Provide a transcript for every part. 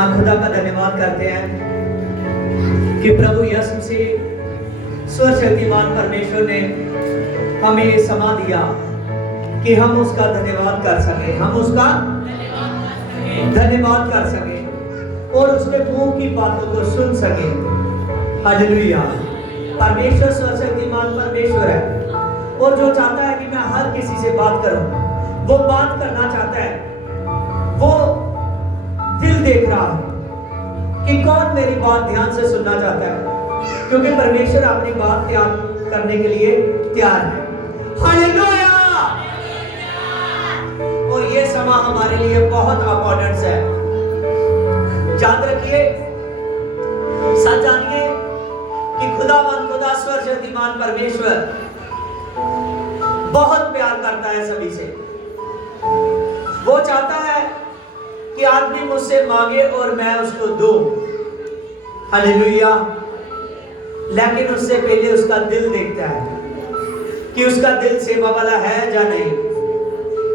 हाँ, खुदा का धन्यवाद करते हैं कि प्रभु यीशु मसीह सर्वशक्तिमान परमेश्वर ने हमें ये समा दिया कि हम उसका धन्यवाद कर सके, हम उसका धन्यवाद कर सके और उसके मुंह की बातों को सुन सके। हालेलुया। परमेश्वर सर्वशक्तिमान परमेश्वर है और जो चाहता है कि मैं हर किसी से बात करूं, वो बात करना चाहता है। वो दिल देख रहा है कि कौन मेरी बात ध्यान से सुनना चाहता है, क्योंकि परमेश्वर अपनी बात तैयार करने के लिए तैयार है। हालेलुया। और ये समा हमारे लिए बहुत इंपॉर्टेंट है। याद रखिए, सच जानिए कि खुदावन खुदा सर्वशक्तिमान परमेश्वर बहुत प्यार करता है सभी से। वो चाहता है कि आदमी मुझसे मांगे और मैं उसको दूं। हालेलुया। लेकिन उससे पहले उसका दिल देखता है कि उसका दिल सेवा वाला है या नहीं,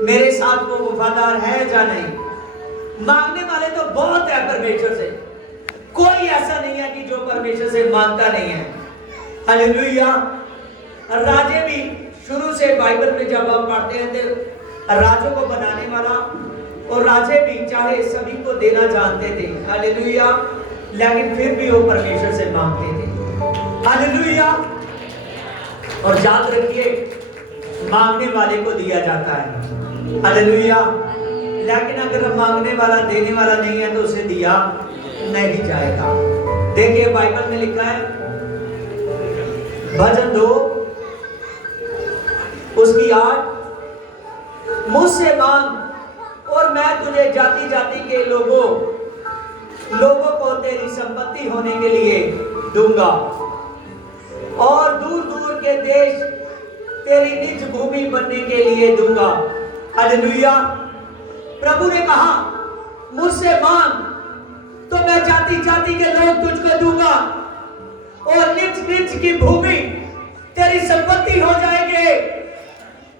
मेरे साथ वो वफादार है या नहीं। मांगने वाले तो बहुत है परमेश्वर से, कोई ऐसा नहीं है कि जो परमेश्वर से मांगता नहीं है। हालेलुया। राजे भी शुरू से बाइबल में जब हम पढ़ते हैं तो राजों को बनाने वाला और राजे भी चाहे सभी को देना जानते थे। हालेलुया। लेकिन फिर भी वो परमेश्वर से मांगते थे। हालेलुया। और याद रखिए, मांगने वाले को दिया जाता है। हालेलुया। लेकिन अगर मांगने वाला देने वाला नहीं है तो उसे दिया नहीं जाएगा। देखिए बाइबल में लिखा है, भजन 2 उसकी 8, मुझसे मांग और मैं तुझे जाति जाति के लोगों को तेरी संपत्ति होने के लिए दूंगा और दूर दूर के देश तेरी निज भूमि बनने के लिए दूंगा। हालेलुया। प्रभु ने कहा, मुझसे मांग तो मैं जाति जाति के लोग तुझको दूंगा और निज निज की भूमि तेरी संपत्ति हो जाएगी।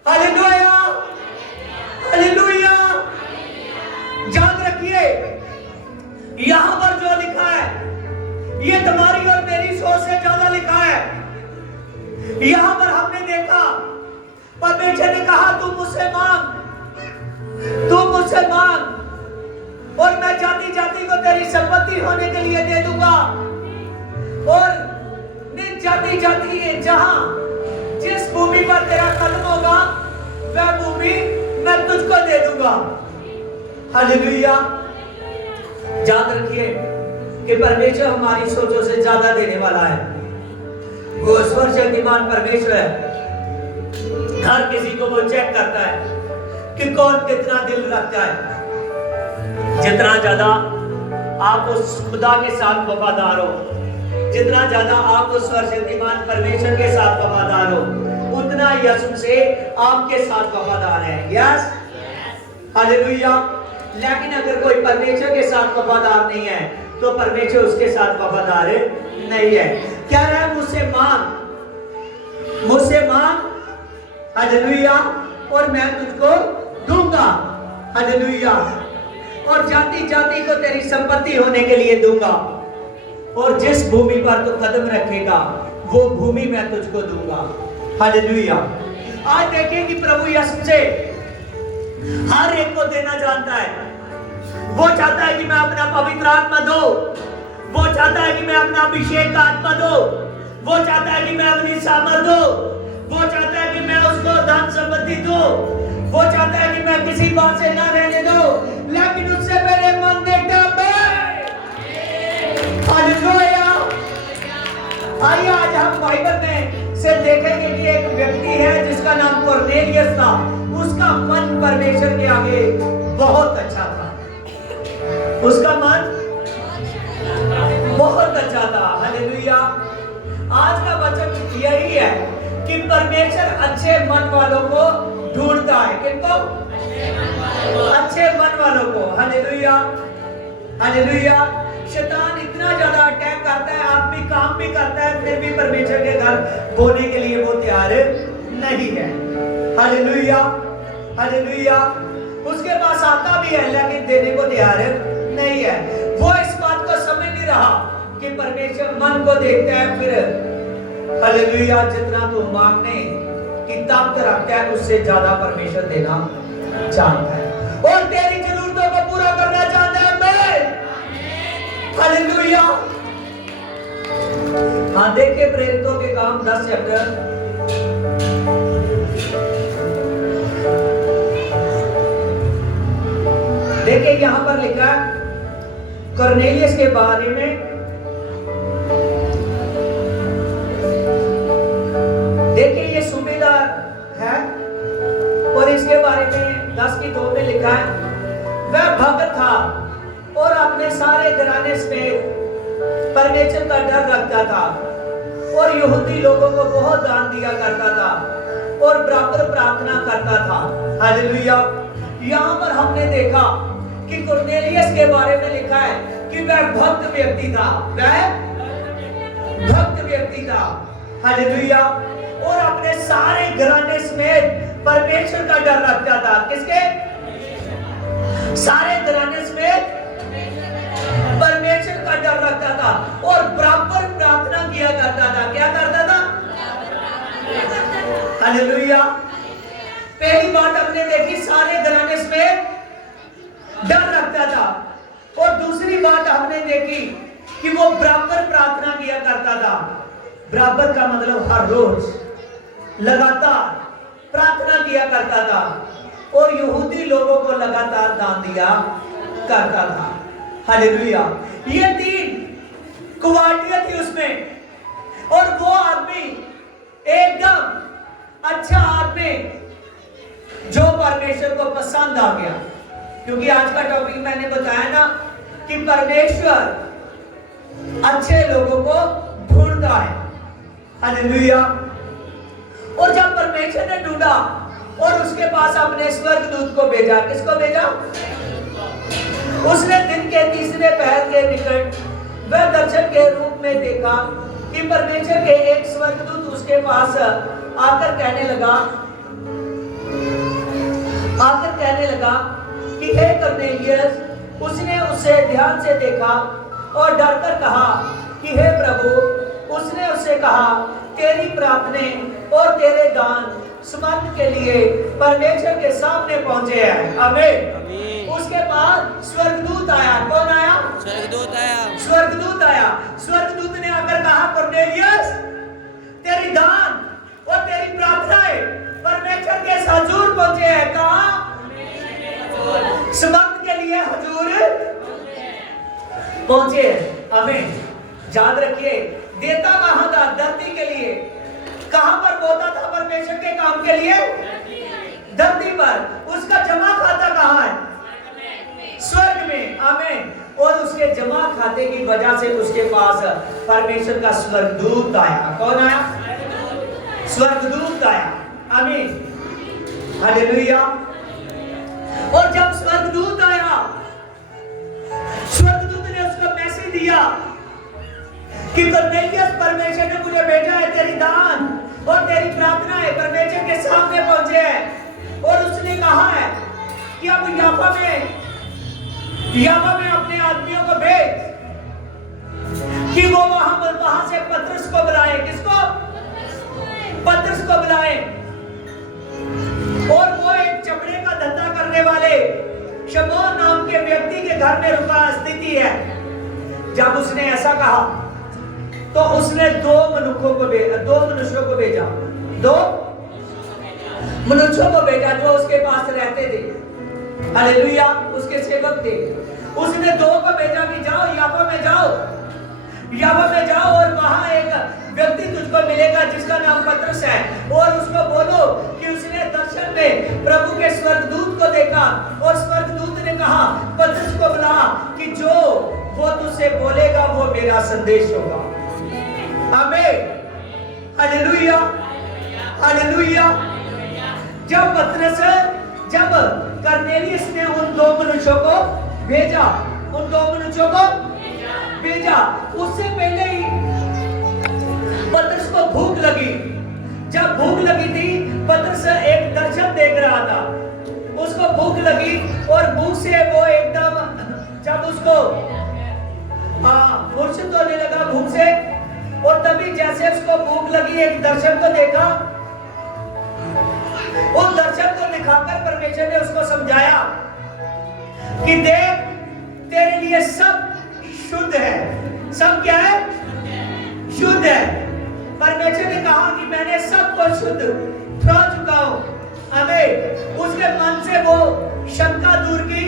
हालेलुया। हालेलुया। याद रखिए, यहां पर जो लिखा है ये तुम्हारी और मेरी सोच से ज्यादा लिखा है। यहां पर हमने देखा परमेश्वर ने कहा, तू मुझसे मांग और मैं जाति जाति को तेरी संपत्ति होने के लिए दे दूंगा और निज जाति जाति जहां जिस भूमि पर तेरा कदम होगा वह भूमि मैं तुझको दे दूंगा। हालेलुया। याद रखिए कि परमेश्वर हमारी सोचों से ज्यादा देने वाला है। वो सर्वशक्तिमान परमेश्वर है। हर किसी को वो चेक करता है कि कौन कितना दिल रखता है। जितना ज्यादा आप उस खुदा के साथ वफादार हो, जितना ज्यादा आप उस सर्वशक्तिमान परमेश्वर के साथ वफादार हो, उतना यीशु से आपके साथ वफादार है। यस। हालेलुया। लेकिन अगर कोई परमेश्वर के साथ वफादार नहीं है तो परमेश्वर उसके साथ वफादार नहीं है। क्या है, मुझसे मांग। हालेलुया। और मैं तुझको दूंगा। हालेलुया। और जाति जाति को तेरी संपत्ति होने के लिए दूंगा और जिस भूमि पर तू कदम रखेगा वो भूमि मैं तुझको दूंगा। हालेलुया। आज देखिए कि प्रभु यीशु से हर एक को देना जानता है। वो चाहता है कि मैं अपना पवित्र आत्मा दो, वो चाहता है कि मैं अपना अभिषेक का आत्मा दो, वो चाहता है कि मैं अपनी सामर्थ दो, वो चाहता है कि मैं उसको धन संपत्ति दो, वो चाहता है कि मैं किसी बात से ना रहने दो, लेकिन उससे पहले मन देखता है। हालेलुया। आइए आज हम बाइबल में से देखेंगे कि एक व्यक्ति है जिसका नाम कुरनेलियस था। उसका मन परमेश्वर के आगे बहुत अच्छा था। उसका मन बहुत अच्छा था। हालेलुया। आज का वचन यही है कि परमेश्वर अच्छे मन वालों को ढूंढता है। किनको? अच्छे मन वालों को। हालेलुया। हालेलुया। शैतान इतना ज्यादा अटैक करता है, आदमी काम भी करता है फिर भी परमेश्वर के घर बोने के लिए वो तैयार नहीं है। हालेलुया। हालेलुया। उसके पास आता भी है लेकिन देने को तैयार नहीं है। वो कहा कि परमेश्वर मन को देखता है, फिर हालेलुया जितना तू मांगने की ताकत रखता है उससे ज्यादा परमेश्वर देना चाहता है और तेरी जरूरतों को पूरा करना चाहता है। मैं हालेलुया। हाँ देखिए प्रेरितों के काम 10 चैप्टर, देखिए यहां पर लिखा है कुरनेलियस के बारे में। देखिए ये सूबेदार है और इसके बारे में 10:2 में लिखा है वह भक्त था और अपने सारे घराने समेत परमेश्वर का डर रखता था और यहूदी लोगों को बहुत दान दिया करता था और बराबर प्रार्थना करता था। हालेलुया। यहाँ पर हमने देखा कि कुरनेलियस के बारे में लिखा है कि वह भक्त व्यक्ति था, वह भक्त व्यक्ति था। हालेलुया। और अपने सारे घराने समेत परमेश्वर का डर रखता था। किसके? सारे घराने समेत परमेश्वर का डर रखता था और बराबर प्रार्थना किया करता था। क्या करता था? हालेलुया। पहली बात हमने देखी सारे घराने समेत डर रखता था और दूसरी बात हमने देखी कि वो बराबर प्रार्थना किया करता था। बराबर का मतलब हर रोज लगातार प्रार्थना किया करता था और यहूदी लोगों को लगातार दान दिया करता था। हालेलुया। ये 3 क्वालिटियां थी उसमें और वो आदमी एकदम अच्छा आदमी जो परमेश्वर को पसंद आ गया। क्योंकि आज का टॉपिक मैंने बताया ना कि परमेश्वर अच्छे लोगों को ढूंढता है। हालेलुया। और जब परमेश्वर ने ढूंढा और उसके पास अपने स्वर्गदूत को भेजा। किसको भेजा? उसने दिन के तीसरे पहर के निकट वह दर्शन के रूप में देखा कि परमेश्वर के एक स्वर्गदूत उसके पास आकर कहने लगा कि हे कुरनेलियस। उसने उसे ध्यान से देखा और डरकर कहा कि हे प्रभु। उसने उससे कहा तेरी प्रार्थना और तेरे दान समर्थ के लिए परमेश्वर के सामने पहुंचे हैं। आमीन। उसके बाद स्वर्गदूत आया। कौन आया? स्वर्गदूत आया। स्वर्गदूत आया। स्वर्गदूत ने आकर कहा कुरनेलियस तेरी दान और तेरी प्रार्थनाएं परमेश्वर के हुजूर पहुंचे हैं। कहां? समर्थ के लिए हुजूर पहुंचे हैं। आमीन। याद रखिए देता कहां था? धरती के लिए। कहां पर बोता था परमेश्वर के काम के लिए? धरती पर। उसका जमा खाता कहां है? स्वर्ग में। आमीन। और उसके जमा खाते की वजह से उसके पास परमेश्वर का स्वर्गदूत आया। कौन आया? स्वर्गदूत आया। आमीन। हालेलुया। और जब स्वर्गदूत आया, स्वर्गदूत ने उसको मैसेज दिया कि कुरनेलियस परमेश्वर ने मुझे भेजा है, तेरी दान और तेरी प्रार्थना है परमेश्वर के सामने पहुंचे हैं। और उसने कहा है कि अब याफा में अपने आदमियों को भेज कि वो वहां से पतरस को बुलाए। किसको? पतरस को बुलाए। और वो एक चमड़े का धंधा करने वाले शमौन नाम के व्यक्ति के घर में रुका स्थिति है। जब उसने ऐसा कहा तो उसने 2 मनुष्यों को भेजा। 2 मनुष्यों को भेजा जो उसके पास रहते थे। हालेलुया। उसके सेवक थे। उसने 2 को भेजा कि जाओ याफा में जाओ और वहां एक व्यक्ति तुझको मिलेगा जिसका नाम पतरस है और उसको बोलो कि उसने दर्शन में प्रभु के स्वर्गदूत को देखा और स्वर्गदूत ने कहा पतरस को बुला कि जो वो तुझसे बोलेगा वो मेरा संदेश होगा। आमीन। हालेलुया। हालेलुया। जब कुरनेलियस ने उन 2 मनुष्यों को भेजा, उससे पहले ही पतरस को भूख लगी। जब भूख लगी थी, पतरस एक दर्शन देख रहा था। उसको भूख लगी और भूख से वो एकदम जब उसको एक दर्शन को देखा। उस दर्शन को दिखाकर परमेश्वर ने उसको समझाया कि देख, तेरे लिए सब शुद्ध है। सब क्या है? शुद्ध है। परमेश्वर ने कहा कि मैंने सबको शुद्ध ठहरा चुका हूं। हमें उसके मन से वो शंका दूर की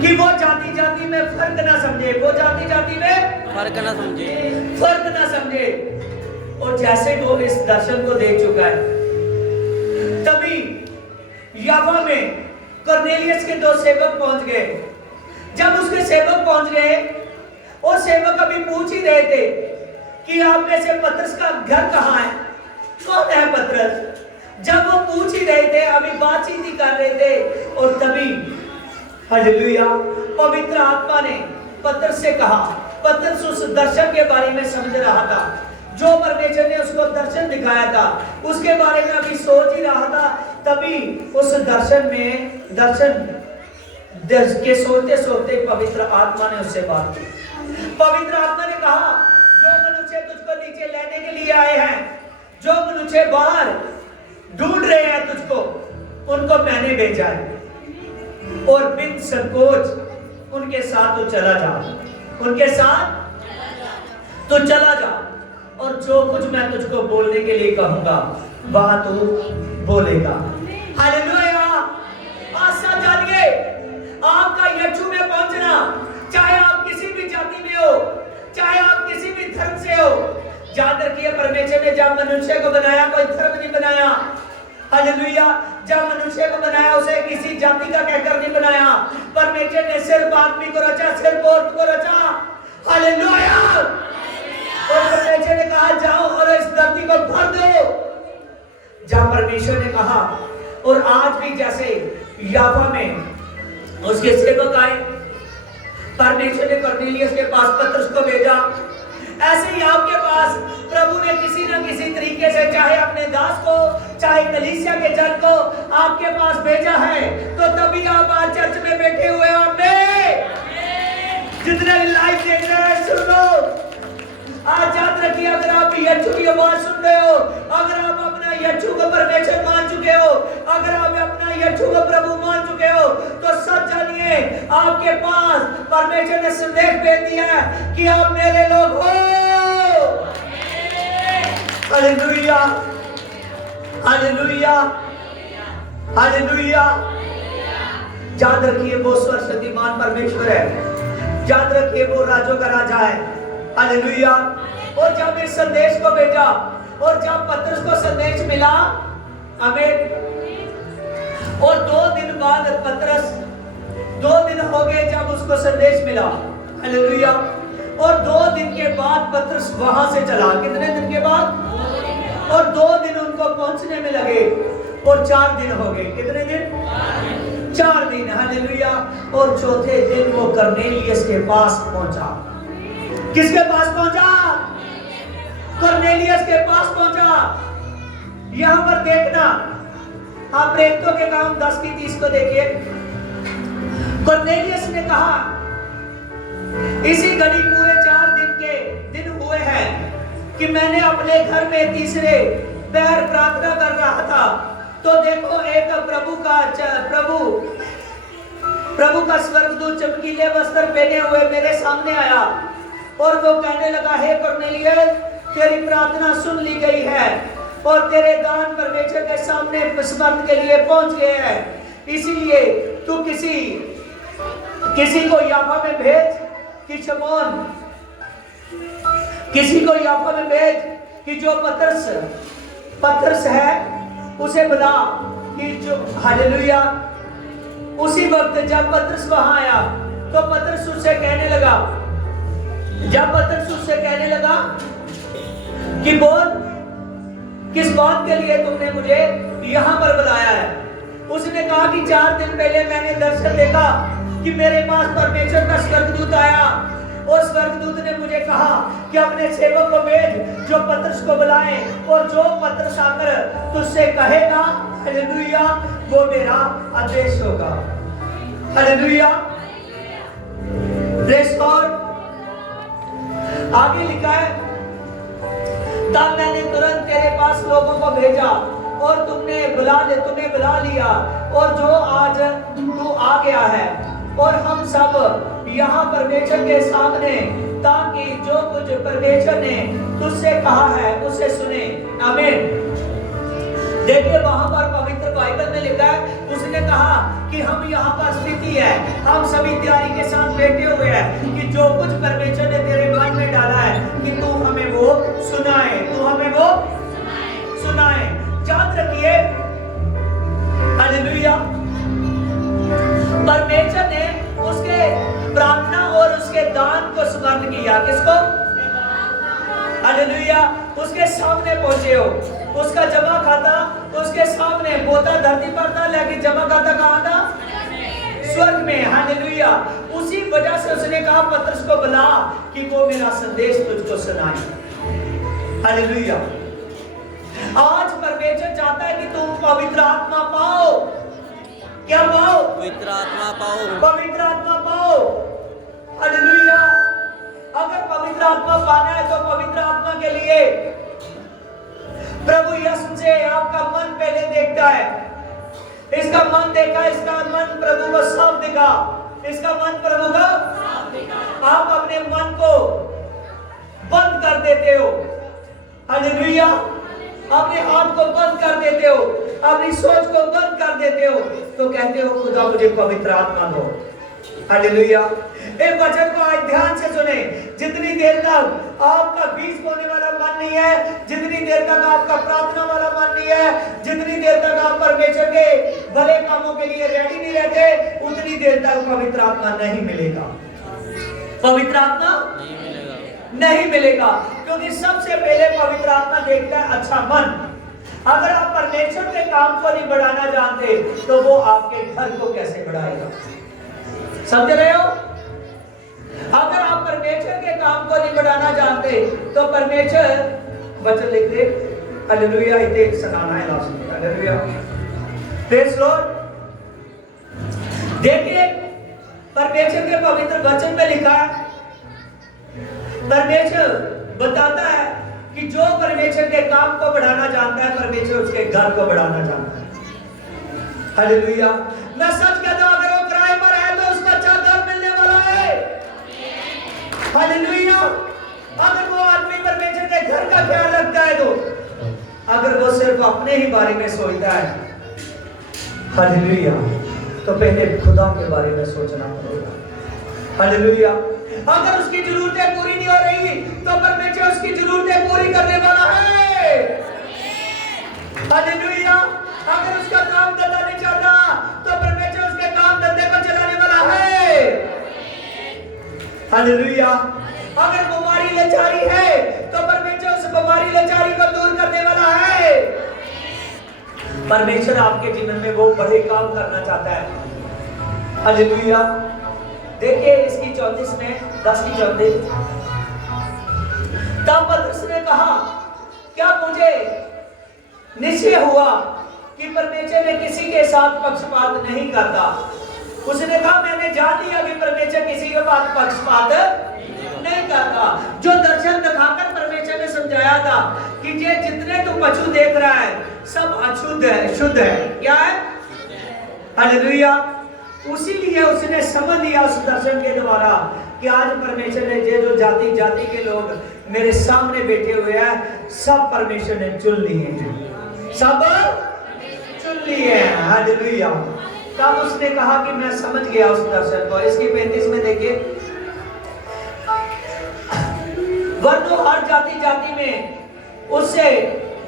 कि वो जाति जाति में फर्क ना समझे, वो जाति जाति में फर्क ना समझे, फर्क ना समझे। और जैसे वो इस दर्शन को देख चुका है, तभी याफा में कर्नेलियस के दो सेवक पहुंच गए। जब उसके सेवक पहुंच गए और सेवक अभी पूछ ही रहे थे कि आप में से पतरस का घर कहां है, कौन है पतरस। जब वो पूछ ही रहे थे, अभी बातचीत ही कर रहे थे, और तभी हालेलुया पवित्र आत्मा ने पतरस से कहा। पतरस उस दर्शन के बारे में समझ रहा था, जो परमेश्वर ने उसको दर्शन दिखाया था, उसके बारे में अभी सोच ही रहा था। तभी उस दर्शन के सोचते सोचते पवित्र आत्मा ने उससे बात की। पवित्र आत्मा ने कहा, जो मनुष्य तुझको नीचे लेने के लिए आए हैं, जो मनुष्य बाहर ढूंढ रहे हैं तुझको, उनको मैंने भेजा है। और बिन संकोच उनके साथ तू चला जा, उनके साथ तू चला जा, और जो कुछ मैं तुझको बोलने के लिए कहूंगा वह तू बोलेगा। हालेलुया। आशा जानिए, आपका यीशु में पहुंचना, चाहे आप किसी भी जाति में हो, चाहे आप किसी भी धर्म से हो, याद रखिए परमेश्वर ने जब मनुष्य को बनाया कोई धर्म नहीं बनाया। हालेलुया। जब मनुष्य को बनाया उसे किसी जाति का कहकर नहीं बनाया। परमेश्वर ने सिर्फ आदमी को रचा, सिर्फ औरत को रचा। हालेलुया। और परमेश्वर ने कहा जाओ और इस धरती को भर दो। जब परमेश्वर ने कहा, और आज भी जैसे याफा में उसके सेवक आए, परमेश्वर ने कर्नेलियस के पास पतरस को भेजा, ऐसे ही आपके पास प्रभु ने किसी न किसी तरीके से, चाहे अपने दास को, चाहे कलीसिया के जन को आपके पास भेजा है। तो तभी आप आज चर्च में बैठे हुए हो। जितने लाइव देख रहे हैं, सुनो, आज याद रखिए, अगर आप यीशु की आवाज सुन रहे हो, अगर आप अपना यीशु को परमेश्वर मान चुके हो, अगर आप अपना यीशु को प्रभु मान चुके हो, तो सच जानिए आपके पास परमेश्वर ने संदेश भेज दिया है कि आप मेरे लोग हो। Hallelujah, hallelujah, hallelujah. याद रखिए वो सर्वशक्तिमान परमेश्वर है, याद रखिए वो राजों का राजा है। हालेलुया। और जब इस संदेश को भेजा, और जब पतरस को संदेश मिला, आमीन, और 2 दिन बाद पतरस, 2 दिन हो गए जब उसको संदेश मिला। हालेलुया। और 2 दिन के बाद पतरस वहां से चला। कितने दिन के बाद? और 2 दिन उनको पहुंचने में लगे, और 4 दिन हो गए। कितने दिन? 4 दिन। हालेलुया। और चौथे दिन वो कर्नेलियस के पास पहुंचा। किसके पास पहुंचा? कर्नेलियस के पास पहुंचा। यहां पर देखना, आप प्रेरितों के काम 10 की 30 को देखिए। कर्नेलियस ने कहा, इसी घड़ी पूरे 4 दिन के दिन हुए हैं कि मैंने अपने घर में तीसरे पहर प्रार्थना कर रहा था, तो देखो एक प्रभु का स्वर्गदूत चमकीले वस्त्र पहने हुए मेरे सामने आया, और वो कहने लगा, हे कर्नेलियस, तेरी प्रार्थना सुन ली गई है, और तेरे दान परमेश्वर के सामने स्मरण के लिए पहुंच गए हैं। इसीलिए तू किसी को याफा में भेज कि शमौन, किसी को याफा में भेज कि जो पतरस है उसे बता कि जो, हालेलुया। उसी वक्त जब पतरस वहां आया, तो पतरस उससे कहने लगा कि बोल, किस बात के लिए तुमने मुझे यहां पर बुलाया है। उसने कहा कि 4 दिन पहले मैंने दर्शन देखा कि मेरे पास परमेश्वर का स्वर्गदूत आया, और स्वर्गदूत ने मुझे कहा कि अपने सेवक को भेज जो पतरस को बुलाए, और जो पतरस आकर तुझसे कहेगा, हालेलुया, वो मेरा आदेश होगा। Hallelujah, praise God. आगे लिखा है, तब मैंने तुरंत तेरे पास लोगों को भेजा और तुम्हें बुला लिया, और जो आज तू आ गया है और हम सब यहाँ परमेश्वर के सामने, ताकि जो कुछ परमेश्वर ने तुझसे कहा है उसे सुने। आमीन। देखिए वहां पर पवित्र बाइबल में लिखा है, उसने कहा कि हम यहाँ पर स्थिति है, हम सभी तैयारी के साथ बैठे हुए हैं कि जो कुछ परमेश्वर ने तेरे मन में डाला है कि तू हमें वो सुनाए, तू हमें वो सुनाए। याद रखिए, हालेलुया, परमेश्वर ने उसके प्रार्थना और उसके दान को स्मरण किया। किसको? हालेलुया। उसके सामने पहुंचे हो, उसका जमा खाता उसके सामने, पोता धरती पर था लेकिन जमा खाता कहां था? स्वर्ग में। हालेलुया। उसी वजह से उसने कहा पतरस को बुला कि वो मेरा संदेश तुझको सुनाए। हालेलुया। आज परमेश्वर चाहता है कि तुम पवित्र आत्मा पाओ। क्या पाओ? पवित्र आत्मा पाओ। पवित्र आत्मा पाओ। हालेलुया। अगर पवित्र आत्मा पाना है तो पवित्र आत्मा के लिए प्रभु यीशु से आपका मन पहले देखता है। इसका मन देखा, इसका मन प्रभु को साफ दिखा, इसका मन प्रभु का साफ दिखा। आप अपने मन को बंद कर देते हो। हालेलुया। अपने हाथ को बंद कर देते हो, अपनी सोच को बंद कर देते हो, तो कहते हो खुदा मुझे पवित्र आत्मा दो। हालेलुया। एक वचन को आज ध्यान से सुने, जितनी देर तक आपका बीज बोने वाला मन नहीं है, जितनी देर तक आपका प्रार्थना वाला मन नहीं है, जितनी देर तक आप परमेश्वर के भले कामों के लिए रेडी नहीं रहते, उतनी देर तक पवित्र आत्मा नहीं मिलेगा। पवित्र आत्मा नहीं मिलेगा, क्योंकि सबसे पहले पवित्र आत्मा देखता है अच्छा मन। अगर आप परमेश्वर के काम को नहीं बढ़ाना जानते तो वो आपके घर को कैसे बढ़ाएगा? समझ रहे हो? अगर आप परमेश्वर के काम को नहीं बढ़ाना जानते तो परमेश्वर वचन लिख दे। हालेलुया। इते सनाना है लास्ट। हालेलुया। Praise Lord. देखिए परमेश्वर के पवित्र वचन में लिखा है, परमेश्वर बताता है कि जो परमेश्वर के काम को बढ़ाना जानता है, परमेश्वर उसके घर को बढ़ाना जानता है। हालेलुया। मैं सच कहता हूं, अगर वो किराए पर है तो उसको अच्छा घर मिलने वाला है। हालेलुया। अगर वो आदमी परमेश्वर के घर का ख्याल रखता है तो, अगर वो सिर्फ अपने ही बारे में सोचता है, हालेलुया, तो पहले खुदा के बारे में सोचना पड़ेगा। हालेलुया। अगर उसकी जरूरतें पूरी नहीं हो रही तो परमेश्वर उसकी जरूरतें पूरी करने वाला है। हालेलुया। अगर उसका काम धंधा नहीं चल रहा तो परमेश्वर उसके काम धंधे को चलाने वाला है। हालेलुया। अगर बीमारी लाचारी है तो परमेश्वर उस बीमारी लाचारी को दूर करने वाला है। परमेश्वर आपके जीवन में वो बड़े काम करना चाहता है। हालेलुया। देखिए इसकी 34 में 10 की 34। तब पतरस ने कहा, क्या मुझे निश्चय हुआ कि परमेश्वर ने किसी के साथ पक्षपात नहीं करता? उसने कहा मैंने जान लिया कि परमेश्वर किसी के साथ पक्षपात नहीं करता। जो दर्शन दिखाकर परमेश्वर ने समझाया था कि ये जितने तू पशु देख रहा है सब अशुद्ध है, शुद्ध है। क्या है? हालेलुया। उसी लिए उसने समझ लिया उस दर्शन के द्वारा कि आज परमेश्वर ने जो जाति जाति के लोग मेरे सामने बैठे हुए हैं, सब परमेश्वर ने चुन लिए हैं, सब चुन लिए हैं। हालेलुया। तब उसने कहा कि मैं समझ गया उस दर्शन को। इसकी 35 में देखिए, वरना हर जाति जाति में उससे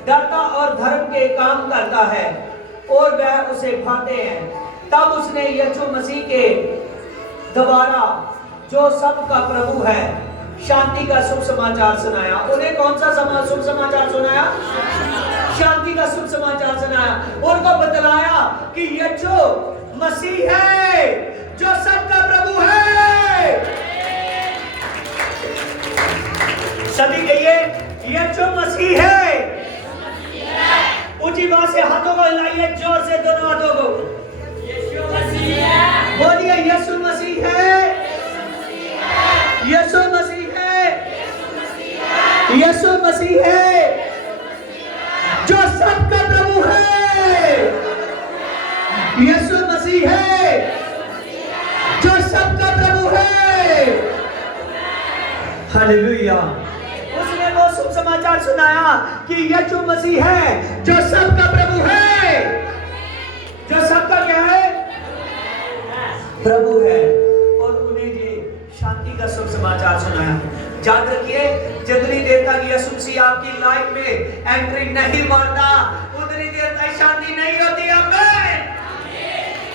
डरता और धर्म के काम करता है और वह उसे भाते हैं। तब उसने यीशु मसीह के द्वारा जो सबका प्रभु है शांति का शुभ समाचार सुनाया। उन्हें कौन सा शुभ समाचार सुनाया? शांति का शुभ समाचार सुनाया। उनको बतलाया कि यीशु मसीह है जो सबका प्रभु है। सभी कहिए यीशु मसीह है। ऊंची बात से हाथों को हिलाइए, जोर से दोनों हाथों को। बोलिए यीशु मसीह है, यीशु मसीह है, यीशु मसीह है। मसीह है जो सबका प्रभु है। हालेलुया। उसने वो शुभ समाचार सुनाया कि यीशु मसीह है जो सबका प्रभु है। जो सबका क्या है? प्रभु है। और उन्हें ये शांति का शुभ समाचार सुनाया। याद रखिए, जितनी देर तक यीशु मसीह आपकी लाइफ में एंट्री नहीं मारता उतनी देर तक शांति नहीं होती। आमीन।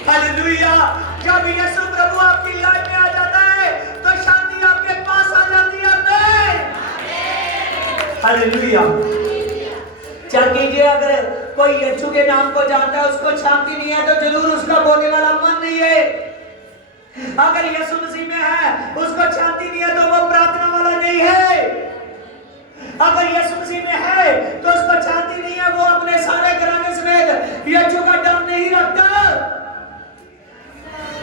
हालेलुया। जब यीशु प्रभु आपकी लाइफ में आ जाता है तो शांति आपके पास आ जाती है। आमीन। हालेलुया। चल कीजिए, अगर कोई यीशु के नाम को जानता है उसको शांति नहीं है तो जरूर उसका बोलने वाला मन नहीं है। अगर यीशु मसीह में है उसको शांति नहीं है तो वो प्रार्थना वाला नहीं है। अगर यीशु मसीह में है तो उसको शांति नहीं है, वो अपने सारे घराने समेत यीशु का डर नहीं रखता।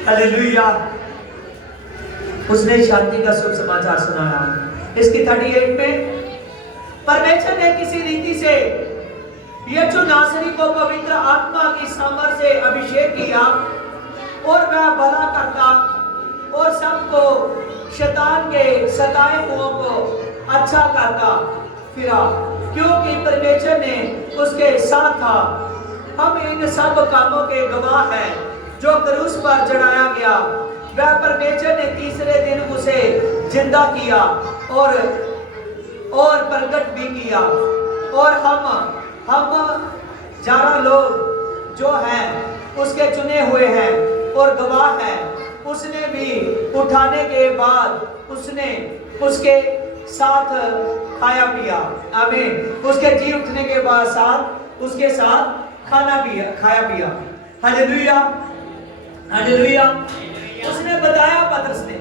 हालेलुया। उसने शांति का शुभ समाचार सुनाया। इसकी 38 में परमेश्वर ने किसी रीति से यीशु नासरी को पवित्र आत्मा की सामर्थ से अभिषेक किया और वह भला करता और सबको शैतान के सताए हुओं को अच्छा करता फिरा, क्योंकि परमेश्वर ने उसके साथ था। हम इन सब कामों के गवाह हैं। जो क्रूस पर चढ़ाया गया वह परमेश्वर ने तीसरे दिन उसे जिंदा किया और प्रकट भी किया। और हम 11 लोग जो हैं उसके चुने हुए हैं और गवाह हैं। उसने भी उठाने के बाद उसने उसके साथ खाया पिया। आमीन। उसके जी उठने के बाद साथ उसके साथ खाया पिया। हालेलुया। हालेलुया। उसने बताया, पतरस ने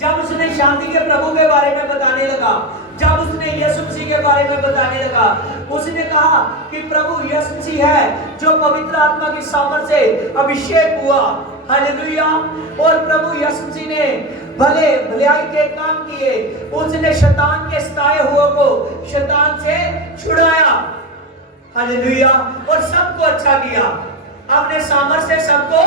जब उसने शांति के प्रभु के बारे में बताने लगा, जब उसने यीशु मसीह के बारे में बताने लगा, उसने कहा कि प्रभु यीशु मसीह है जो पवित्र आत्मा की सामर्थ से अभिषेक हुआ। हालेलुया। और प्रभु यीशु मसीह ने भलाई के काम किए। उसने शैतान के सताए हुओं को शैतान से छुड़ाया। हालेलुया। और सबको अच्छा किया। अपने सामर्थ से सबको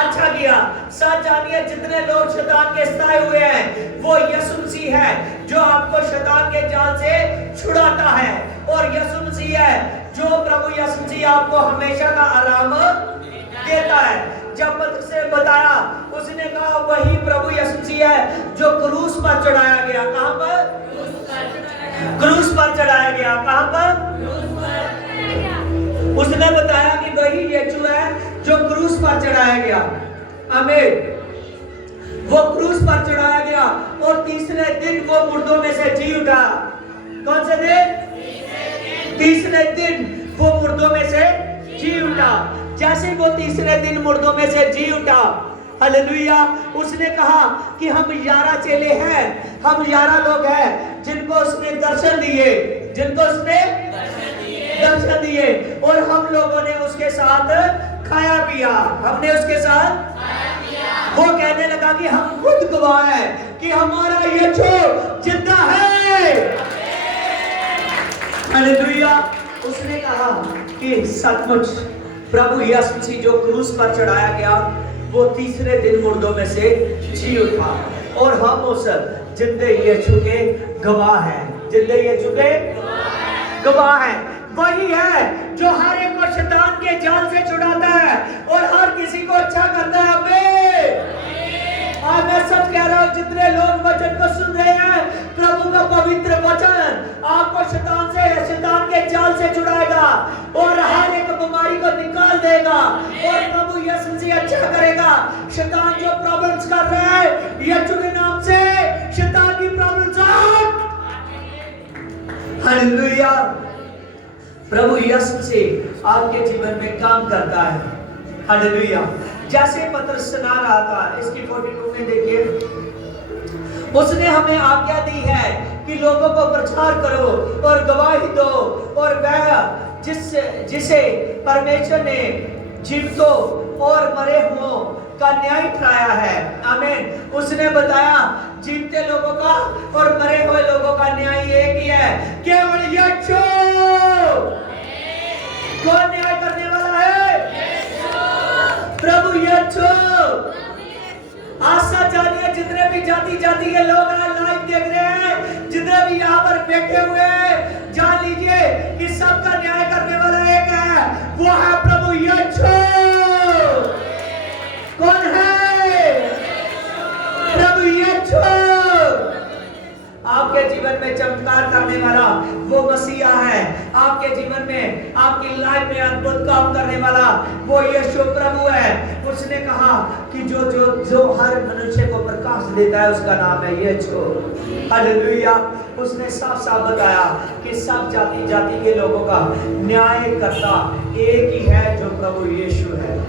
अच्छा किया। सच जानिए, जितने लोग शैतान के सताए हुए हैं वो यीशु मसीह है जो आपको शैतान के जाल से छुड़ाता है। और यीशु मसीह है जो प्रभु यीशु मसीह आपको हमेशा का आराम देता है। जब पतरस से बताया, उसने कहा वही प्रभु यीशु मसीह है जो क्रूस पर चढ़ाया गया। कहां पर? क्रूस पर चढ़ाया गया। कहां पर? उसने बताया कि वही यीशु है जो क्रूस पर चढ़ाया गया। आमीन। वो क्रूस पर चढ़ाया गया और तीसरे दिन वो मुर्दों में से जी उठा। कौन से दिन? तीसरे दिन वो मुर्दों में से जी उठा। जैसे वो तीसरे दिन मुर्दों में से जी उठा, हालेलुया, उसने कहा कि हम 11 चेले हैं, हम 11 लोग हैं जिनको उसने दर्शन दिए, जिनको उसने दर्शन दिए। और हम लोगों ने उसके साथ खाया पिया। हमने उसके साथ वो कहने लगा कि हम खुद गवाह हैं कि हमारा यीशु जिंदा है। हालेलुया। उसने कहा कि सचमुच प्रभु यीशु मसीह जो क्रूस पर चढ़ाया गया वो तीसरे दिन मुर्दों में से जी उठा और हम उस जिंदे यीशु के गवाह हैं। जिंदे यीशु के गवाह हैं। वही है जो हर एक को शैतान के जाल से छुड़ाता है और हर किसी को अच्छा करता है। आज मैं सच कह रहा हूँ, जितने लोग वचन को सुन रहे हैं, प्रभु का पवित्र वचन आपको शैतान के जाल से छुड़ाएगा और हर एक बीमारी को निकाल देगा और प्रभु यीशु मसीह अच्छा करेगा। शैतान जो प्रॉब्लम्स कर रहा है, यीशु के नाम से शैतान की प्रॉब्लम्स आउट। हालेलुया। प्रभु यीशु मसीह आपके जीवन में काम करता है। हालेलुया। जैसे पतरस सुना रहा था, इसकी 42 में देखिए, उसने हमें आज्ञा दी है कि लोगों को प्रचार करो और गवाही दो और वह जिसे परमेश्वर ने जीवितों और मरे हुओं का न्याय ठहराया है। आमीन। उसने बताया जीवते लोगों का और मरे हुए लोगों का न्याय एक ही है, केवल यीशु। कौन न्याय करने वाला है? प्रभु यीशु। आशा जानिए जितने भी जाति जाति के लोग हैं लाइव देख रहे हैं, जितने भी यहाँ पर बैठे हुए हैं, जान लीजिए कि सबका न्याय करने वाला एक है, वो है प्रभु यीशु। कौन है? प्रभु यीशु। आपके जीवन में चमत्कार करने वाला वो मसीहा है। आपके जीवन में, आपकी लाइफ में अद्भुत काम करने वाला वो यीशु प्रभु है। उसने कहा कि जो जो जो हर मनुष्य को प्रकाश देता है उसका नाम है यीशु। हालेलुया। उसने साफ साफ बताया कि सब जाति जाति के लोगों का न्याय करता एक ही है, जो प्रभु यीशु है।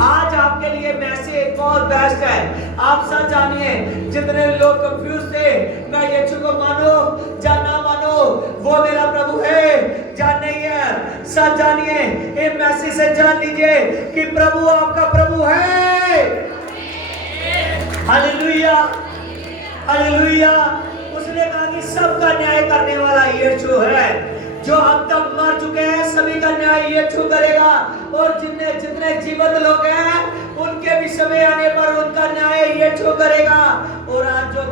आज आपके लिए मैसेज बहुत बेस्ट है। आप सब जानिए, जितने लोग कंफ्यूज थे, मैं यीशु को मानो या ना मानो, वो मेरा प्रभु है या नहीं है, सब जानिए, इस मैसेज से जान लीजिए कि प्रभु आपका प्रभु है। Hallelujah, hallelujah. उसने कहा कि सबका न्याय करने वाला यीशु है। जो अब तक मर चुके हैं सभी का न्याय यीशु करेगा, और जितने जीवित लोग हैं उनके भी समय आने पर उनका न्याय यीशु करेगा। और आज जो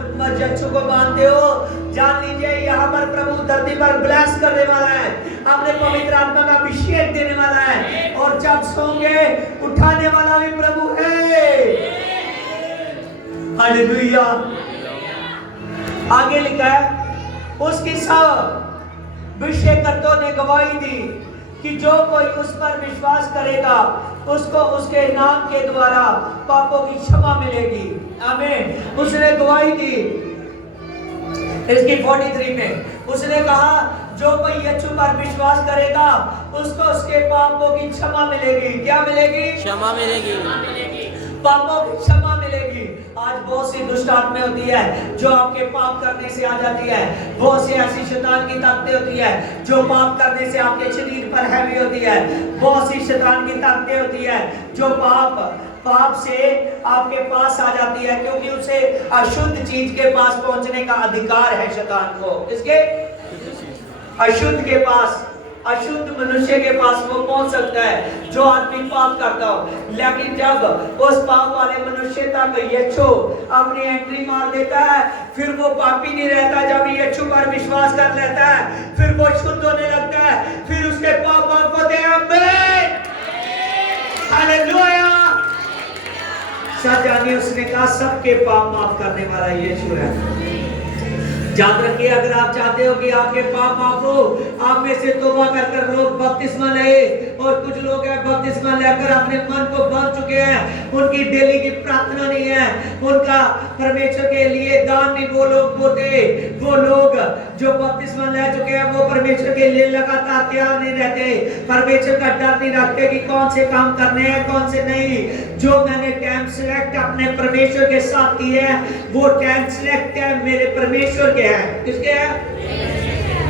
यीशु को मानते हो, जान लीजिए यहाँ पर प्रभु धरती पर ब्लेस करने वाला है, अपने पवित्र आत्मा का अभिषेक देने वाला है, और जब सोंगे उठाने वाला भी प्रभु है। हालेलुया। आगे लिखा है, उसकी सब अभिषेककर्ताओं ने गवाही दी कि जो कोई उस पर विश्वास करेगा उसको उसके नाम के द्वारा पापों की क्षमा मिलेगी। आमीन। उसने गवाही दी इसकी 43 में। उसने कहा जो कोई यीशु पर विश्वास करेगा उसको उसके पापों की क्षमा मिलेगी। क्या मिलेगी? क्षमा मिलेगी। पापों की क्षमा मिलेगी। आज बहुत सी दुष्ट आत्माएं होती है जो आपके पाप करने से आ जाती है। बहुत सी ऐसी शैतान की ताकतें होती है जो पाप करने से आपके शरीर पर हैवी होती है। बहुत सी शैतान की ताकतें होती है जो पाप से आपके पास आ जाती है, क्योंकि उसे अशुद्ध चीज के पास पहुंचने का अधिकार है शैतान को। इसके अशुद्ध के पास, अशुद्ध मनुष्य के पास वो पहुंच सकता है जो आदमी पाप करता हो। लेकिन जब उस पाप वाले मनुष्य तक यीशु अपनी एंट्री मार देता है, फिर वो पापी नहीं रहता। जब यीशु पर विश्वास कर लेता है फिर वो शुद्ध होने लगता है, फिर उसके पाप माफ होते हैं। आमीन, हालेलुया। सच जानिए, उसने कहा सबके पाप माफ करने वाला यीशु है। याद रखिए, अगर आप चाहते हो कि आपके पाप माफ हो, आप में से तौबा कर लोग बपतिस्मा ले, और कुछ लोग हैं बपतिस्मा लेकर अपने मन को बांध चुके हैं, उनकी डेली की प्रार्थना नहीं है, उनका परमेश्वर के लिए दान नहीं वो लोग बोते। वो लोग जो बपतिस्मा ले चुके हैं वो परमेश्वर के लिए लगातार तैयार नहीं रहते, परमेश्वर का डर नहीं रखते कि कौन से काम करने हैं कौन से नहीं। जो मैंने टाइम सिलेक्ट अपने परमेश्वर के साथ किए हैं वो टाइम सिलेक्ट है मेरे परमेश्वर के है। किसके है?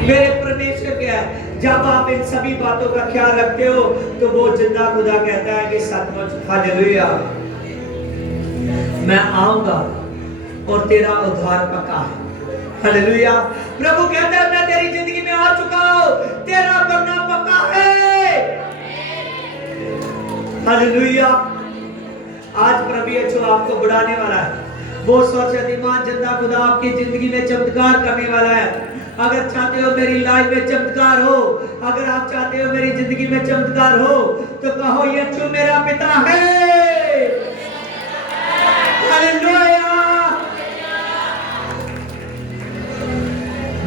मेरे परमेश्वर के है। जब आप इन सभी बातों का ख्याल रखते हो तो वो जिंदा खुदा कहता है कि सचमुच हालेलुया मैं आऊंगा और तेरा उद्धार पक्का है। हालेलुया। प्रभु कहता है मैं तेरी जिंदगी में आ चुका हूं, तेरा बनना पक्का है। हालेलुया। आज प्रभु यीशु आपको बढ़ाने वाला है। वो सर्वशक्तिमान जिंदा खुदा आपकी जिंदगी में चमत्कार करने वाला है। अगर चाहते हो मेरी लाइफ में चमत्कार हो, अगर आप चाहते हो मेरी जिंदगी में चमत्कार हो, तो कहो यीशु मेरा पिता है। हालेलुया।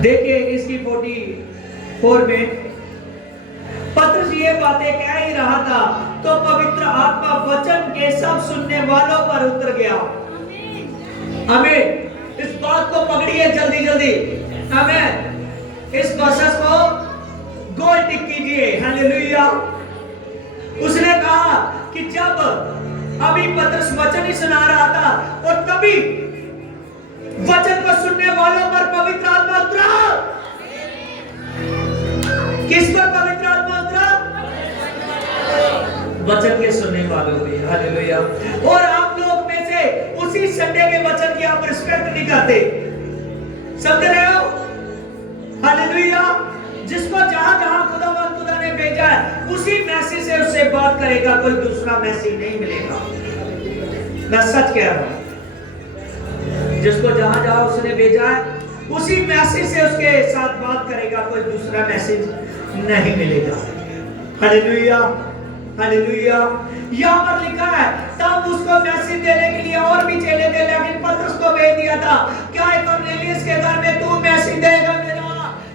देखिए इसकी 44 में पतरस ये बातें कह ही रहा था तो पवित्र आत्मा वचन के सब सुनने वालों पर उतर गया। हमें इस बात को पकड़िए जल्दी जल्दी, हमें इस प्रोसेस को गोल टिक कीजिए। हालेलुया। उसने कहा कि जब अभी पतरस वचन ही सुना रहा था और तभी वचन को सुनने वालों पर पवित्र आत्मा उतरा। किस पर पवित्र आत्मा उतरा? वचन के सुनने वालों पे। हालेलुया। और आप लोग में से उसी संडे के वचन की आप रिस्पेक्ट नहीं करते, समझ रहे हो? हालेलुया। जिसको जहां जहां खुदा ने भेजा है उसी मैसेज से उससे बात करेगा, कोई दूसरा मैसेज नहीं मिलेगा। मैं सच कह रहा हूं, जिसको जहां जहां उसने भेजा है उसी मैसेज से उसके साथ बात करेगा, कोई दूसरा मैसेज नहीं मिलेगा। Hallelujah, hallelujah. यहाँ पर लिखा है तब उसको मैसेज देने के लिए और भी चेले थे, लेकिन पतरस को भेज दिया था, क्या है कर्नेलियस के घर में तू मैसेज देगा मेरा,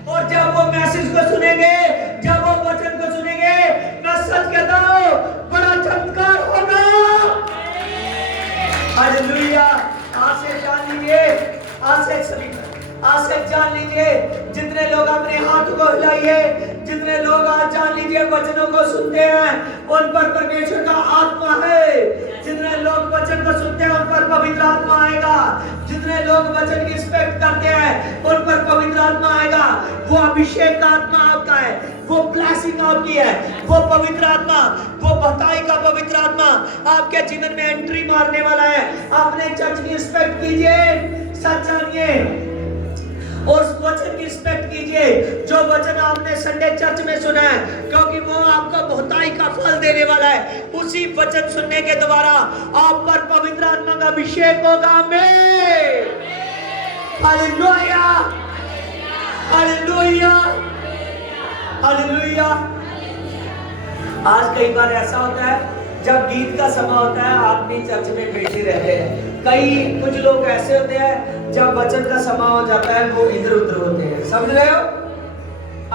और जब वो मैसेज को सुनेंगे, जब वो वचन को सुनेंगे, मैं सच कहता हूँ बड़ा चमत्कार होगा। हालेलुया। आज से जान लीजिए, आज से सभी आज से जान लीजिए, जितने लोग अपने हाथ को हिलाइए, जितने लोग आज जान लीजिए वचनों को सुनते हैं उन पर परमेश्वर का आत्मा है। जितने लोग वचन को सुनते हैं उन पर पवित्र आत्मा आएगा। जितने लोग वचन की रिस्पेक्ट करते हैं उन पर पवित्र आत्मा आएगा। वो अभिषेक का आत्मा आपका है, वो ब्लेसिंग आपकी है, वो पवित्र आत्मा, वो भलाई का पवित्र आत्मा आपके जीवन में एंट्री मारने वाला है। आपने चर्च की रिस्पेक्ट कीजिए, सच जानिए, और उस वचन की रिस्पेक्ट कीजिए जो वचन आपने संडे चर्च में सुना है, क्योंकि वो आपको बहुताई का फल देने वाला है। उसी वचन सुनने के द्वारा आप पर पवित्र आत्मा का अभिषेक होगा। आमीन, हालेलुया, हालेलुया, हालेलुया। आज कई बार ऐसा होता है जब गीत का समय होता है आदमी चर्च में बैठे रहते हैं। कुछ लोग ऐसे होते हैं जब वचन का समय हो जाता है वो इधर उधर होते हैं। समझ रहे हो?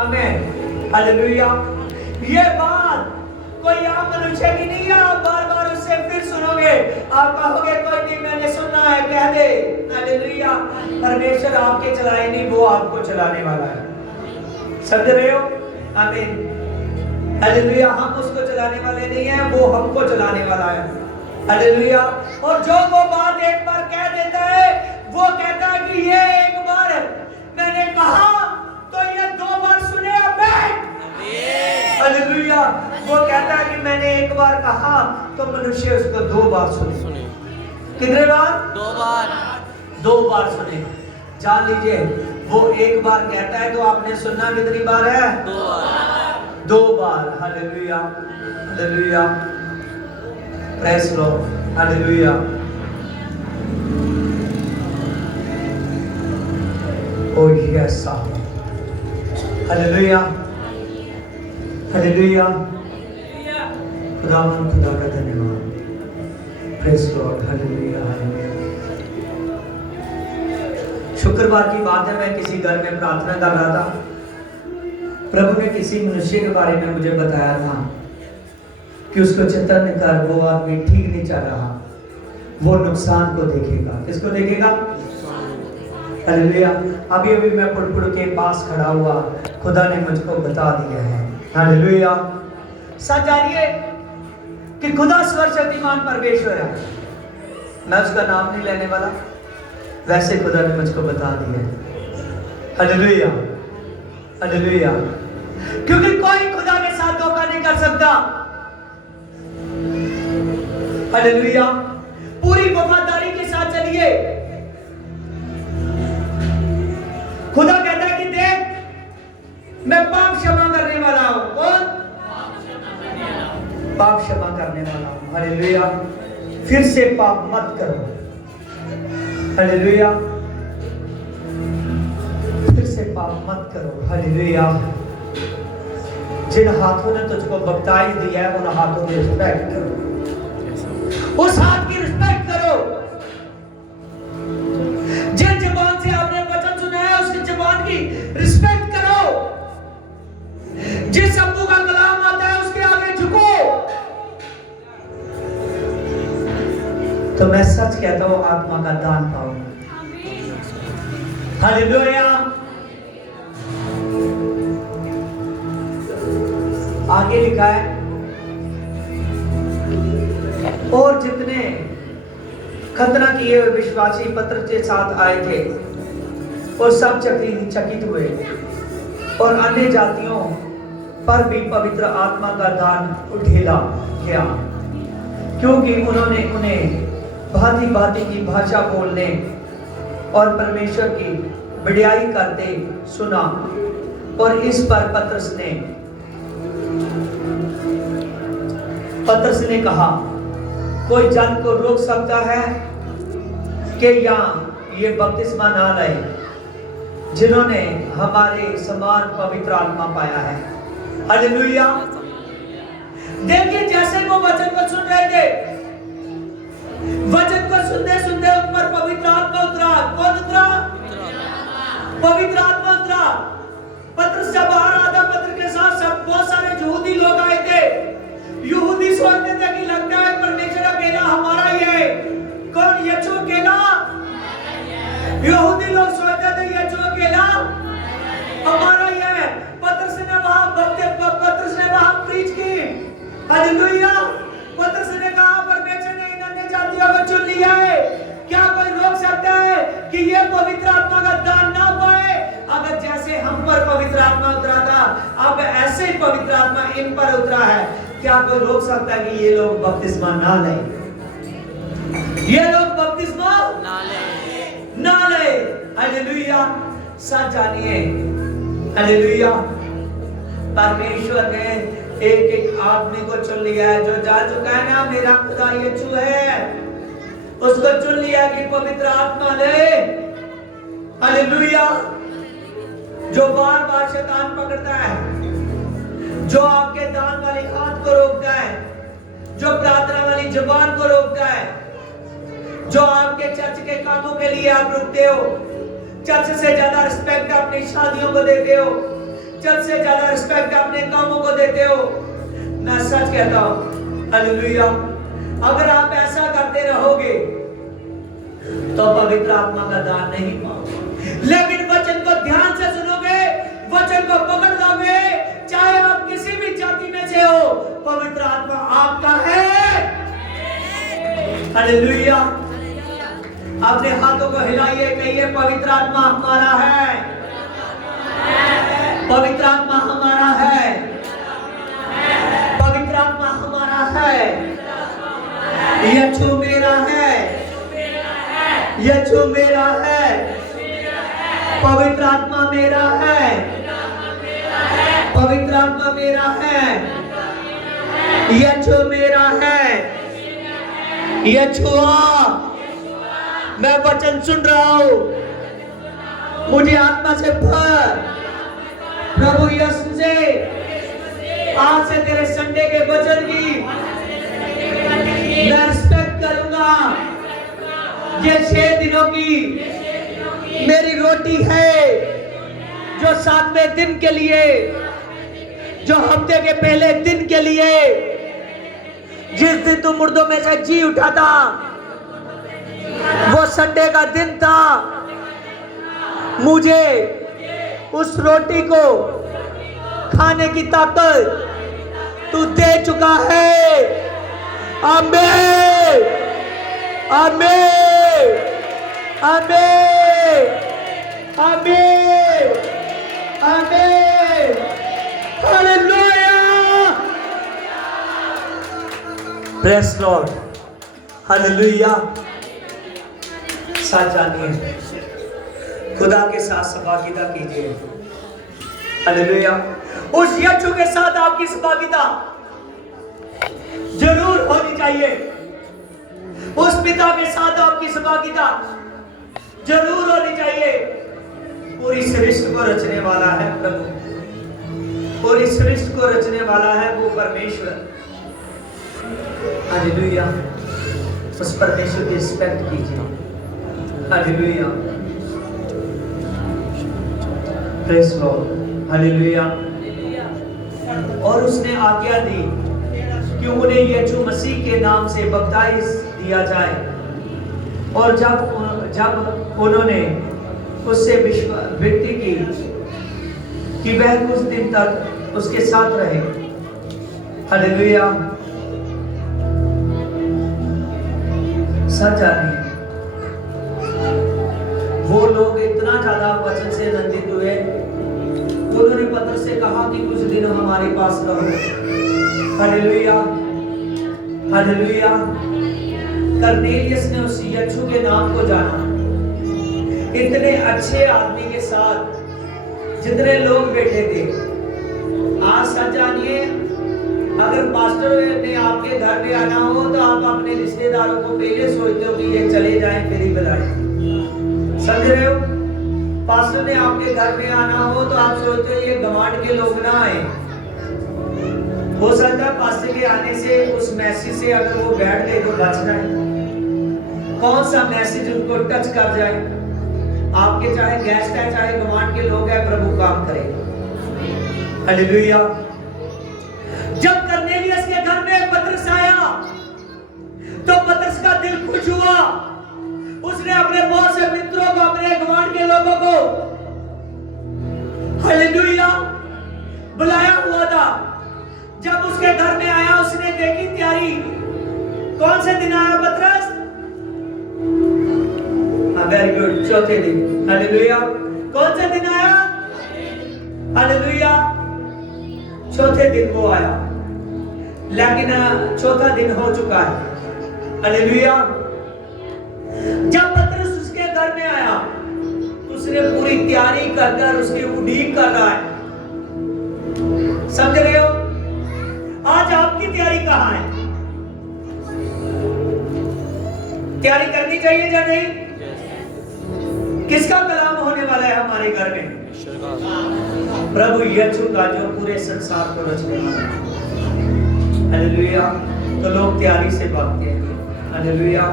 आमीन, हालेलुया। ये बात कोई आम मनुष्य की नहीं है। आप बार बार उससे फिर सुनोगे, आप कहोगे कोई नहीं मैंने सुनना है, कह दे। हालेलुया। परमेश्वर आपके चलाए नहीं, वो आपको चलाने वाला है। समझ रहे हो? आमीन, हालेलुया। हम उसको चलाने वाले नहीं हैं, वो हमको चलाने वाला है। हालेलुया। और जो वो बात एक बार कह देता है, वो कहता है कि ये एक बार मैंने कहा तो ये 2 बार सुने। आमीन, हालेलुया। वो कहता है कि मैंने एक बार कहा तो मनुष्य उसको 2 बार सुने। कितने बार? 2 बार। 2 बार सुने। जान लीजिए, वो एक बार कहता है तो आपने सुनना कितनी बार है? 2 बार। 2 बार। Hallelujah, hallelujah, praise Lord, hallelujah. Oh yes, hallelujah, hallelujah. खुदावंद खुदा का धन्यवाद, प्रेज़ लॉर्ड, हालेलुया, हालेलुया। शुक्रवार की बात है, मैं किसी घर में प्रार्थना कर रहा था। प्रभु ने किसी मनुष्य के बारे में मुझे बताया था कि उसको चेतन कर, वो आदमी ठीक नहीं चल रहा, वो नुकसान को देखेगा। किसको देखेगा? हालेलुया। अभी अभी मैं पुड़पुड़ के पास खड़ा हुआ, खुदा ने मुझको बता दिया है। हालेलुया। सच जानिए कि खुदा सर्वशक्तिमान परमेश्वर है। मैं उसका नाम नहीं लेने वाला, वैसे खुदा ने मुझको बता दिया है। Hallelujah, hallelujah. क्योंकि कोई खुदा के साथ धोखा नहीं कर सकता। हालेलुया। पूरी वफादारी के साथ चलिए। खुदा कहता है कि देख मैं पाप क्षमा करने वाला हूं। कौन? पाप क्षमा करने वाला हूं। हालेलुया। फिर से पाप मत करो। हालेलुया। फिर से पाप मत करो। हालेलुया। जिन हाथों ने तुझको बपटाई दी है उन हाथों की रिस्पेक्ट करो, उस हाथ की रिस्पेक्ट करो। जिन जुबान से आपने वचन सुना है उसकी जुबान की रिस्पेक्ट करो। जिस अब्बू का कलाम आता है उसके आगे झुको। तो मैं सच कहता हूं आत्मा का दान पाऊंगा। हालेलुया। आगे लिखा है, और जितने खतना किए हुए विश्वासी पत्र के साथ आए थे और सब चकित हुए, और अन्य जातियों पर भी पवित्र आत्मा का दान उठेला गया, क्योंकि उन्होंने उन्हें भांति भांति की भाषा बोलने और परमेश्वर की बढ़ाई करते सुना। और इस पर पतरस ने पतरस ने कहा, कोई जन को रोक सकता है कि या ये बपतिस्मा ना ले जिन्होंने हमारे समान पवित्र आत्मा पाया है। हालेलुया। देखिए, जैसे वो वचन को सुन रहे थे, वचन को सुनते सुनते उन पर पवित्र आत्मा उतरा। कौन उतरा? पवित्र आत्मा उतरा। पतरस जब बाहर आता, पतरस के साथ सब बहुत सारे यहूदी लोग आए थे। यहूदी सोचते थे कि लगता है परमेश्वर अकेला हमारा ही है। कौन? यीशु अकेला। यहूदी लोग सोचते थे यीशु अकेला हमारा ही है। पतरस ने वहां प्रीच की। हालेलुया। पतरस ने कहा, परमेश्वर ने इन अन्य जातियों को चुन लिया है। क्या कोई रोक सकता है कि ये पवित्र आत्मा का दान ना पाए? अगर जैसे हम पर पवित्र आत्मा उतरा था, अब ऐसे ही पवित्र आत्मा इन पर उतरा है, क्या कोई रोक सकता है कि ये लोग बपतिस्मा ना लें? ये लोग बपतिस्मा ना ले। हालेलुया। सच जानिए, हालेलुया, परमेश्वर ने एक एक आदमी को चुन लिया है जो जा चुका है ना, मेरा खुदा यीशु है, उसको चुन लिया कि पवित्र आत्मा ले। हालेलुया। जो बार बार शैतान पकड़ता है, जो आपके दान वाली हाथ को रोकता है, जो प्रार्थना वाली जुबान को रोकता है, जो आपके चर्च के कामों के लिए आप रुकते हो, चर्च से ज्यादा रिस्पेक्ट अपनी शादियों को देते हो, चर्च से ज्यादा रिस्पेक्ट अपने कामों को देते हो, मैं सच कहता हूं, हालेलुया, अगर आप ऐसा करते रहोगे तो पवित्र आत्मा का दान नहीं पाओगे। लेकिन वचन को ध्यान से सुनोगे, वचन को पकड़ लोगे, चाहे आप किसी भी जाति में से हो, पवित्र आत्मा आपका है। हालेलुया। अपने हाथों को हिलाइए, कहिए पवित्र आत्मा हमारा है, पवित्र आत्मा हमारा है, पवित्र आत्मा हमारा है, यीशु मेरा है, यीशु मेरा है, पवित्र आत्मा मेरा है, पवित्र आत्मा मेरा है, यीशु मेरा है, यीशु मैं वचन सुन रहा हूं, मुझे आत्मा से भर, प्रभु यीशु से आज से तेरे संडे के वचन की मैं रिस्पेक्ट करूंगा। ये 6 दिनों की मेरी रोटी है, जो 7वें दिन के लिए, जो हफ्ते के पहले दिन के लिए, जिस दिन तू मुर्दों में से जी उठा था, वो संडे का दिन था। मुझे उस रोटी को खाने की ताकत तू दे चुका है। आमीन, आमीन, आमीन, आमीन, आमीन, हालेलुया, प्रेज़ लॉर्ड, हालेलुया। साथ जानिए, खुदा के साथ सहभागिता कीजिए। हालेलुया। उस यीशु के साथ आपकी सहभागिता जरूर होनी चाहिए। उस पिता के साथ आपकी सहभागिता जरूर होनी चाहिए। पूरी सृष्टि को रचने वाला है प्रभु, पूरी सृष्टि को रचने वाला है वो परमेश्वर। हालेलुया। उस परमेश्वर की रिस्पेक्ट कीजिए। Hallelujah, praise Lord, hallelujah. और उसने आज्ञा दी कि उन्हें यीशु मसीह के नाम से बपतिस्मा दिया जाए। और जब उन्होंने उससे विनती की कि वह कुछ दिन तक उसके साथ रहे। हालेलुया। सच जानिए, वो लोग इतना ज्यादा वचन से नंदित हुए, उन्होंने पतरस से कहा कि कुछ दिन हमारे पास रहो। Hallelujah, hallelujah. कर्नेलियस ने उस यीशु के नाम को जाना। इतने अच्छे आदमी के साथ जितने लोग बैठे थे, आज सच जानिए, अगर पास्टर ने आपके घर में आना हो तो आप अपने रिश्तेदारों को पहले सोचते हो कि ये चले जाएं फिर ही बुलाएं। समझ रहे हो? पास्टर ने आपके घर में आना हो तो आप सोचते हो ये घमंड के लोग ना आए। हो सकता है पास्टर के आने से उस मैसेज से अगर वो बैठ गए तो बच जाए। कौन सा मैसेज उनको टच कर जाए। आपके चाहे गेस्ट है चाहे घमंड के लोग हैं, प्रभु काम करेगा। हालेलुया। जब कर्नेलियस के घर में पतरस आया तो पतरस का दिल खुश हुआ। उसने अपने बहुत से मित्रों को, अपने घमंड के लोगों को हालेलुया बुलाया हुआ था। जब उसके घर में आया उसने देखी तैयारी। कौन से दिन आया पतरस? वेरी गुड, चौथे दिन। हालेलुया। कौन से दिन आया? हालेलुया, चौथे दिन वो आया। लेकिन चौथा दिन हो चुका है। हालेलुया। जब पतरस उसके घर में आया उसने पूरी तैयारी कर उसकी उड़ीक कर रहा है। समझ रहे हो? आज आपकी तैयारी कहां है? तैयारी करनी चाहिए या नहीं? किसका कलाम होने वाला है हमारे घर में? प्रभु यीशु का, जो पूरे संसार को रचने वाला है। हालेलुया। तो लोग तैयारी से भागते हैं। हालेलुया।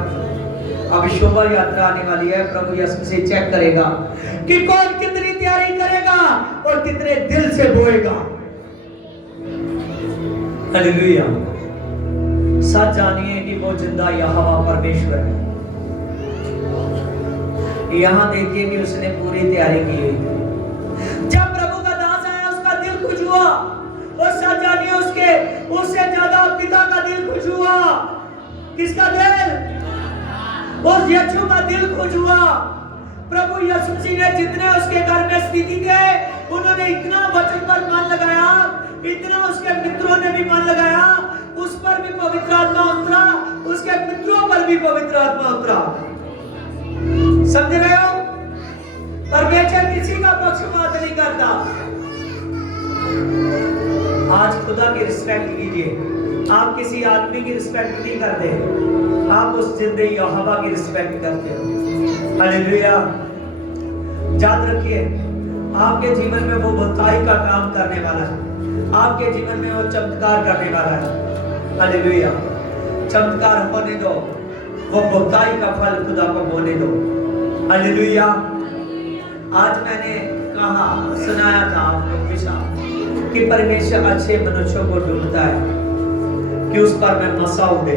अब शोभा यात्रा आने वाली है। प्रभु यीशु से चेक करेगा कि कौन कितनी तैयारी करेगा और कितने दिल से बोएगा। हालेलुया। सच जानिए कि वो जिंदा यहोवा परमेश्वर है। यहां देखिए कि उसने पूरी तैयारी की हुई थी। जब प्रभु का दास आया उसका दिल खुश हुआ और सच जानिए उससे ज्यादा पिता का दिल खुश हुआ। किसका दिल? उस यीशु का दिल खुश हुआ। प्रभु यीशु मसीह ने जितने उसके घर में स्थिति थे उन्होंने इतना वचन पर मन लगाया, इतना उसके मित्रों ने भी मन लगाया। उस पर भी पवित्र आत्मा उतरा, उसके मित्रों पर भी पवित्र आत्मा उतरा। समझ रहे हो? परमेश्वर किसी का पक्षपात नहीं करता। आज खुदा की रिस्पेक्ट कीजिए। आप किसी आदमी की रिस्पेक्ट नहीं करते, आप उस जिंदे यहोवा की रिस्पेक्ट करते हो। हालेलुया। याद रखिए, आपके जीवन में वो भलाई का काम करने वाला है। आपके जीवन में वो चमत्कार करने वाला है। हालेलुया। चमत्कार होने दो, वो भलाई का फल खुदा को बोने दो। हालेलुया। आज मैंने कहा, सुनाया था आप लोग के साथ कि परमेश्वर अच्छे मनुष्यों को ढूंढता है कि उस पर मैं मसा उड़े।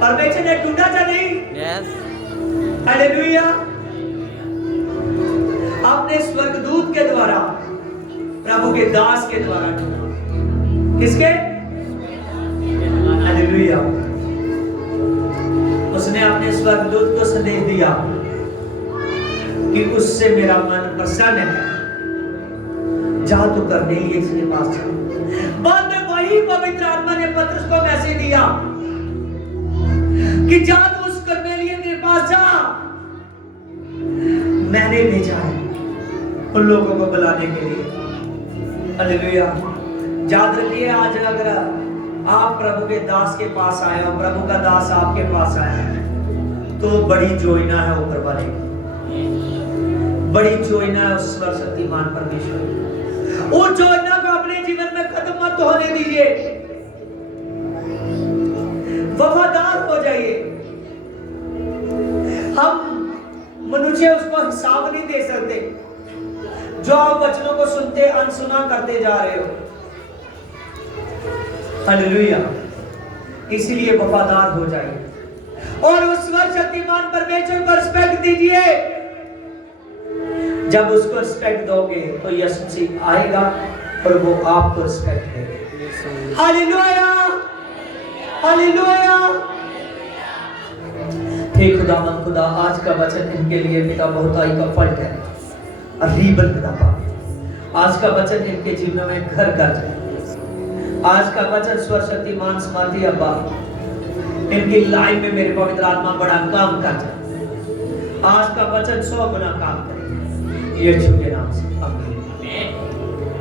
परमेश्वर ने ढूंढा था नहीं? यस। हालेलुया। आपने स्वर्गदूत के द्वारा, प्रभु के दास के द्वारा ढूंढा। किसके? हालेलुया। उसने अपने स्वर्गदूत को संदेश दिया कि उससे मेरा मन प्रसन्न है, जा तू कर्नेलियस के पास चल। बाद में वही पवित्र आत्मा ने पतरस को मैसेज दिया कि जा तू उस कर्नेलियस के पास जा, मैंने भेजा है उन लोगों को बुलाने के लिए। हालेलुया। याद रखिए, आज अगर आप प्रभु के दास के पास आए हो, प्रभु का दास आपके पास आया है, तो बड़ी जोइना है ऊपर वाले, बड़ी जोइना है उस सर्वशक्तिमान परमेश्वर। वो जोइना को अपने जीवन में खत्म मत होने दीजिए। वफादार हो जाइए। हम मनुष्य उसको हिसाब नहीं दे सकते जो आप वचनों को सुनते अनसुना करते जा रहे हो। हालेलुया। इसलिए वफादार हो जाइए और उस सर्वशक्तिमान परमेश्वर को रिस्पेक्ट दीजिए। जब उसको रिस्पेक्ट दोगे तो यीशु मसीह आएगा और वो आपको रिस्पेक्ट देगा। हालेलुया। हालेलुया। हे खुदावंद खुदा, आज का वचन इनके लिए पिता बहुताई का फल है। रीबल पिता, आज का वचन इनके जीवन में घर कर जाए। आज का वचन सर्वशक्तिमान स्मृति अब्बा इनकी लाइफ में मेरे पवित्र आत्मा बड़ा काम कर जाए। आज का वचन 100 गुना काम करे, यीशु के नाम से आमीन।